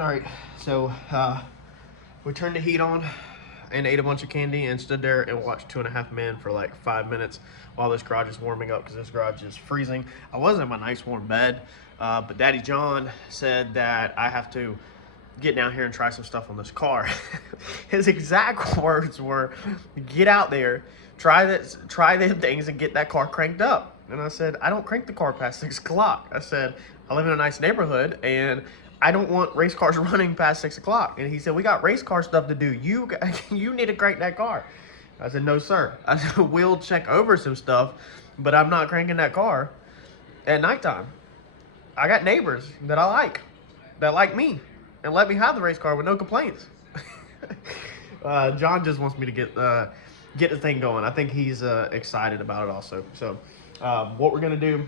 All right, so we turned the heat on and ate a bunch of candy and stood there and watched 2.5 Men for like 5 minutes while this garage is warming up because this garage is freezing. I was in my nice warm bed, but Daddy John said that I have to get down here and try some stuff on this car. His exact words were, get out there, try them things and get that car cranked up. And I said, I don't crank the car past 6 o'clock. I said, I live in a nice neighborhood and I don't want race cars running past 6 o'clock. And he said, we got race car stuff to do. You need to crank that car. I said, no, sir. I said, we'll check over some stuff, but I'm not cranking that car at nighttime. I got neighbors that like me, and let me have the race car with no complaints. John just wants me to get the thing going. I think he's excited about it also. So what we're gonna do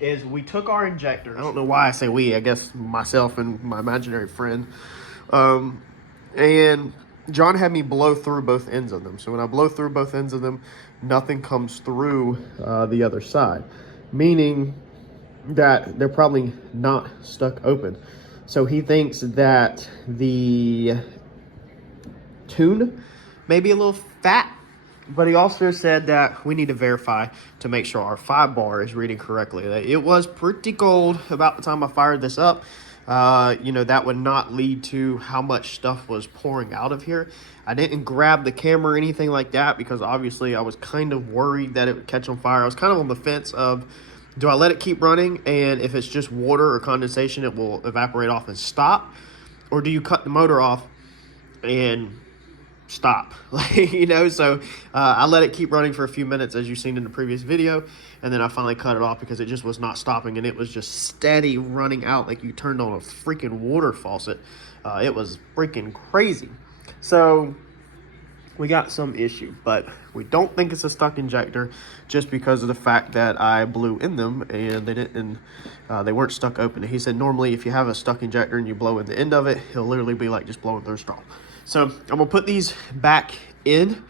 is we took our injectors. I don't know why I say we. I guess myself and my imaginary friend. And John had me blow through both ends of them. So when I blow through both ends of them, nothing comes through the other side, meaning that they're probably not stuck open. So he thinks that the tune may be a little fat, but he also said that we need to verify to make sure our 5-bar is reading correctly. It was pretty cold about the time I fired this up. You know, that would not lead to how much stuff was pouring out of here. I didn't grab the camera or anything like that because obviously I was kind of worried that it would catch on fire. I was kind of on the fence of, do I let it keep running, and if it's just water or condensation, it will evaporate off and stop? Or do you cut the motor off and stop? You know, so I let it keep running for a few minutes, as you've seen in the previous video, and then I finally cut it off because it just was not stopping, and it was just steady running out like you turned on a freaking water faucet. It was freaking crazy. So we got some issue, but we don't think it's a stuck injector just because of the fact that I blew in them and they weren't stuck open. He said normally if you have a stuck injector and you blow in the end of it, it'll literally be like just blowing through a straw. So I'm gonna put these back in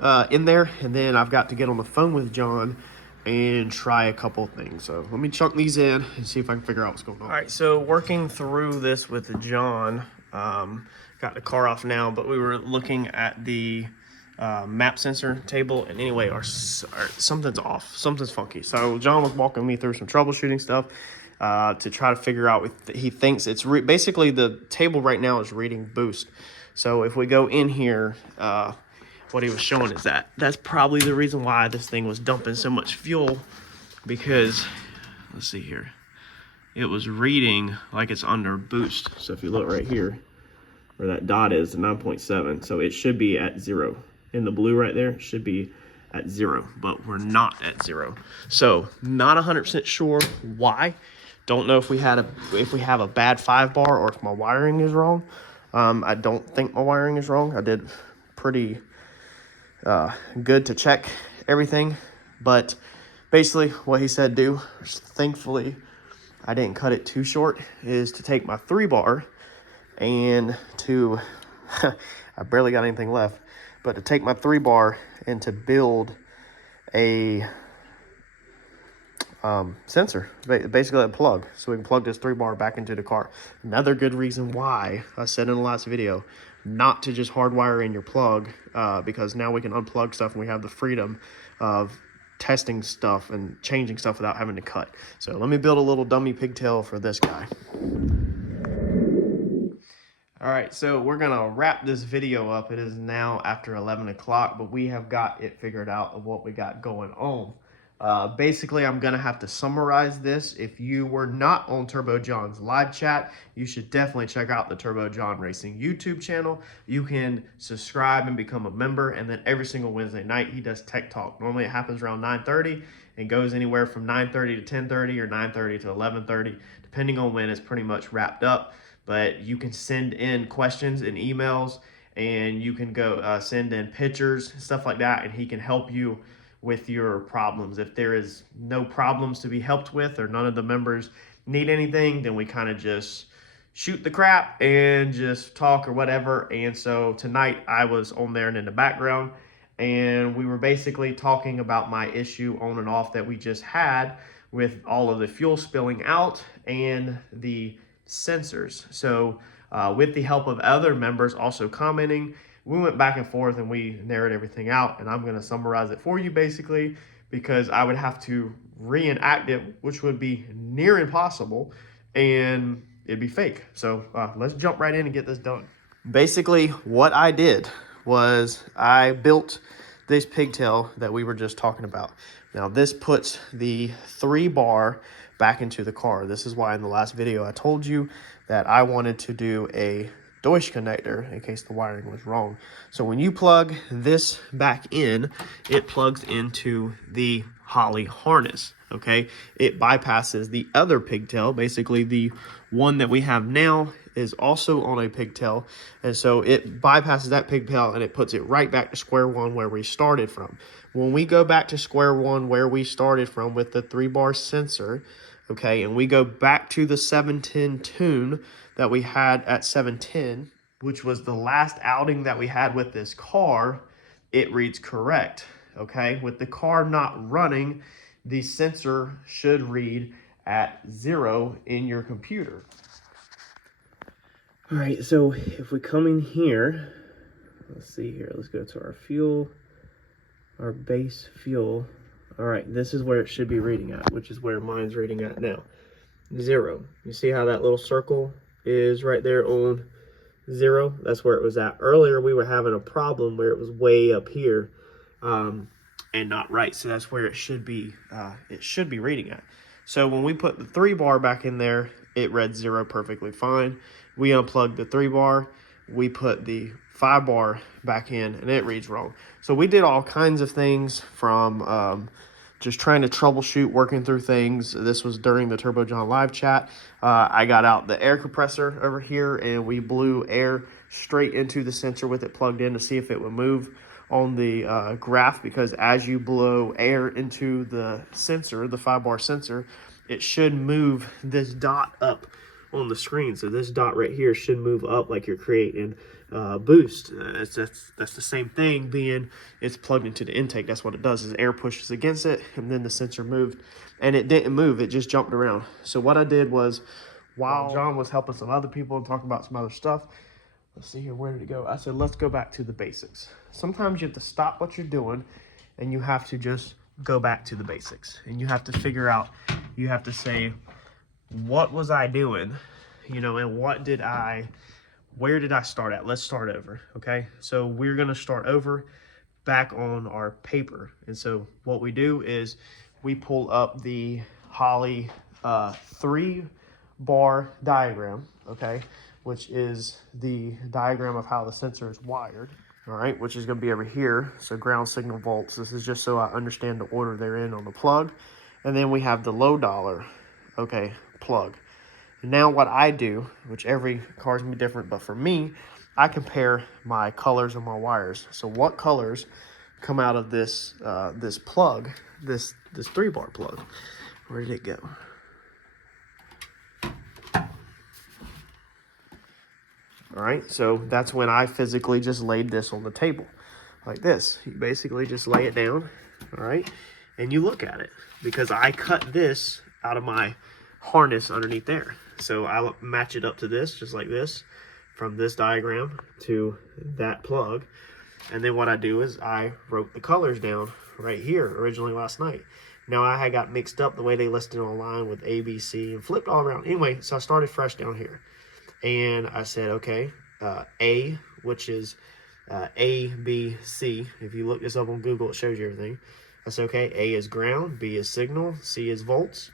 there, and then I've got to get on the phone with John and try a couple things. So let me chunk these in and see if I can figure out what's going on. All right, so working through this with John, got the car off now, but we were looking at the map sensor table, and anyway, something's off, something's funky. So John was walking me through some troubleshooting stuff to try to figure out. He thinks it's basically the table right now is reading boost. So if we go in here, what he was showing is that's probably the reason why this thing was dumping so much fuel, because let's see here, it was reading like it's under boost. So if you look right here where that dot is, 9.7, so it should be at 0. In the blue right there, it should be at 0, but we're not at 0. So not 100% sure why. Don't know if we have a bad 5-bar or if my wiring is wrong. I don't think my wiring is wrong. I did pretty good to check everything, but basically what he said do, thankfully I didn't cut it too short, is to take my 3-bar and to I barely got anything left, but to take my 3-bar and to build a sensor, basically a plug, so we can plug this 3-bar back into the car. Another good reason why I said in the last video not to just hardwire in your plug, because now we can unplug stuff and we have the freedom of testing stuff and changing stuff without having to cut. So let me build a little dummy pigtail for this guy. All right, so we're gonna wrap this video up. It is now after 11 o'clock, but we have got it figured out of what we got going on. Basically, I'm gonna have to summarize this. If you were not on Turbo John's live chat, you should definitely check out the Turbo John Racing YouTube channel. You can subscribe and become a member, and then every single Wednesday night he does Tech Talk. Normally it happens around 9:30 and goes anywhere from 9:30 to 10:30 or 9:30 to 11:30, depending on when it's pretty much wrapped up. But you can send in questions and emails, and you can go send in pictures, stuff like that, and he can help you with your problems. If there is no problems to be helped with, or none of the members need anything, then we kind of just shoot the crap and just talk or whatever. And so tonight I was on there and in the background, and we were basically talking about my issue on and off that we just had with all of the fuel spilling out and the sensors. So with the help of other members also commenting. We went back and forth and we narrowed everything out, and I'm going to summarize it for you basically, because I would have to reenact it, which would be near impossible, and it'd be fake. So let's jump right in and get this done. Basically, what I did was I built this pigtail that we were just talking about. Now, this puts the 3-bar back into the car. This is why in the last video I told you that I wanted to do a Deutsch connector in case the wiring was wrong. So when you plug this back in, it plugs into the Holley harness, okay? It bypasses the other pigtail. Basically, the one that we have now is also on a pigtail, and so it bypasses that pigtail and it puts it right back to square one where we started from. When we go back to square one where we started from with the 3-bar sensor, okay, and we go back to the 710 tune that we had at 710, which was the last outing that we had with this car, it reads correct, okay? With the car not running, the sensor should read at 0 in your computer. All right, so if we come in here, let's see here, let's go to our fuel, our base fuel. All right, this is where it should be reading at, which is where mine's reading at now, 0. You see how that little circle is right there on 0? That's where it was at. Earlier, we were having a problem where it was way up here and not right, so that's where it should be reading at. So when we put the 3-bar back in there, it read 0 perfectly fine. We unplugged the 3-bar, we put the 5-bar back in, and it reads wrong. So we did all kinds of things from just trying to troubleshoot, working through things. This was during the Turbo John live chat. I got out the air compressor over here, and we blew air straight into the sensor with it plugged in to see if it would move on the graph, because as you blow air into the sensor, the 5-bar sensor, it should move this dot up on the screen. So this dot right here should move up like you're creating boost. That's the same thing, being it's plugged into the intake. That's what it does, is air pushes against it, and then the sensor moved, and it didn't move, it just jumped around. So what I did was, while John was helping some other people and talking about some other stuff, let's see here, where did it go? I said, let's go back to the basics. Sometimes you have to stop what you're doing and you have to just go back to the basics, and you have to figure out, you have to say, what was I doing, you know, and where did I start at? Let's start over, okay? So we're gonna start over back on our paper. And so what we do is we pull up the Holley 3-bar diagram, okay? Which is the diagram of how the sensor is wired, all right? Which is gonna be over here. So ground signal volts. This is just so I understand the order they're in on the plug. And then we have the low dollar, okay, plug. Now what I do, which every car is going to be different, but for me, I compare my colors of my wires. So what colors come out of this this plug, this 3-bar plug? Where did it go? All right, so that's when I physically just laid this on the table like this. You basically just lay it down, all right, and you look at it, because I cut this out of my harness underneath there. So I'll match it up to this, just like this, from this diagram to that plug. And then what I do is I wrote the colors down right here originally last night. Now I had got mixed up the way they listed online with A, B, C, and flipped all around. Anyway, so I started fresh down here. And I said, okay, A, which is A, B, C. If you look this up on Google, it shows you everything. I said, okay, A is ground, B is signal, C is volts.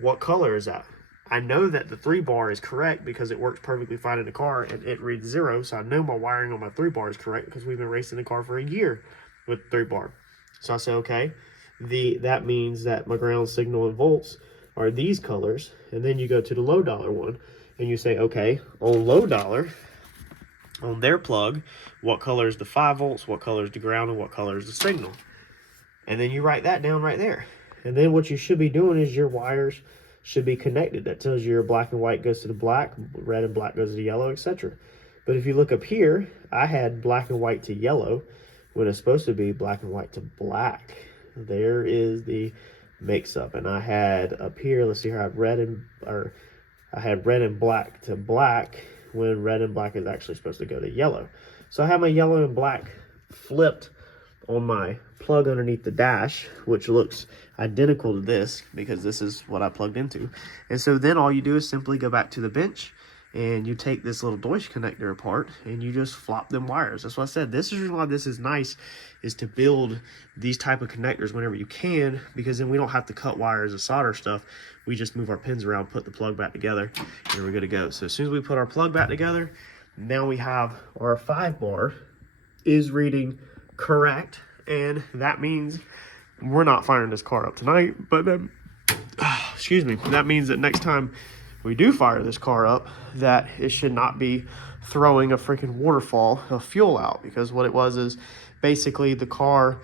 What color is that? I know that the 3-bar is correct because it works perfectly fine in the car and it reads 0. So I know my wiring on my 3-bar is correct because we've been racing the car for a year with 3-bar. So I say, okay, that means that my ground, signal, and volts are these colors. And then you go to the low dollar one and you say, okay, on low dollar, on their plug, what color is the 5 volts, what color is the ground, and what color is the signal? And then you write that down right there. And then what you should be doing is your wires should be connected. That tells you your black and white goes to the black, red and black goes to the yellow, etc. But if you look up here, I had black and white to yellow when it's supposed to be black and white to black. There is the mix-up. And I had up here, let's see here, I had red and black to black, when red and black is actually supposed to go to yellow. So I have my yellow and black flipped on my plug underneath the dash, which looks identical to this because this is what I plugged into. And so then all you do is simply go back to the bench and you take this little Deutsch connector apart and you just flop them wires. That's what I said. This is why this is nice, is to build these type of connectors whenever you can, because then we don't have to cut wires or solder stuff. We just move our pins around, put the plug back together, and we're good to go. So as soon as we put our plug back together, now we have our 5-bar is reading correct, and that means we're not firing this car up tonight, but then excuse me, that means that next time we do fire this car up, that it should not be throwing a freaking waterfall of fuel out, because what it was is basically the car,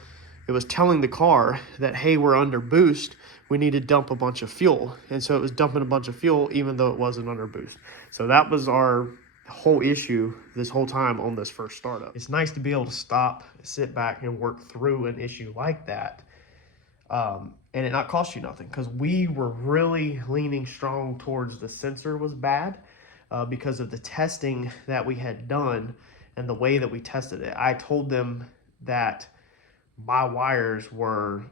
it was telling the car that, hey, we're under boost, we need to dump a bunch of fuel. And so it was dumping a bunch of fuel even though it wasn't under boost. So that was our whole issue this whole time on this first startup. It's nice to be able to stop, sit back, and work through an issue like that, and it not cost you nothing, because we were really leaning strong towards the sensor was bad because of the testing that we had done and the way that we tested it. I told them that my wires were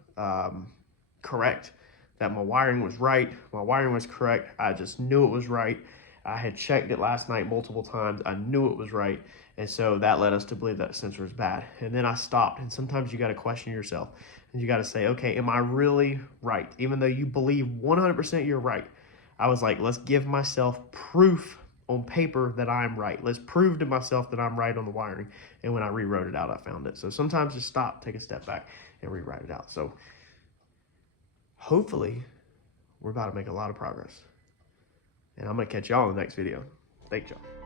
correct, that my wiring was right, my wiring was correct. I just knew it was right. I had checked it last night multiple times. I knew it was right. And so that led us to believe that sensor is bad. And then I stopped. And sometimes you got to question yourself. And you got to say, okay, am I really right? Even though you believe 100% you're right. I was like, let's give myself proof on paper that I'm right. Let's prove to myself that I'm right on the wiring. And when I rewrote it out, I found it. So sometimes just stop, take a step back, and rewrite it out. So hopefully we're about to make a lot of progress. And I'm going to catch y'all in the next video. Thanks, y'all.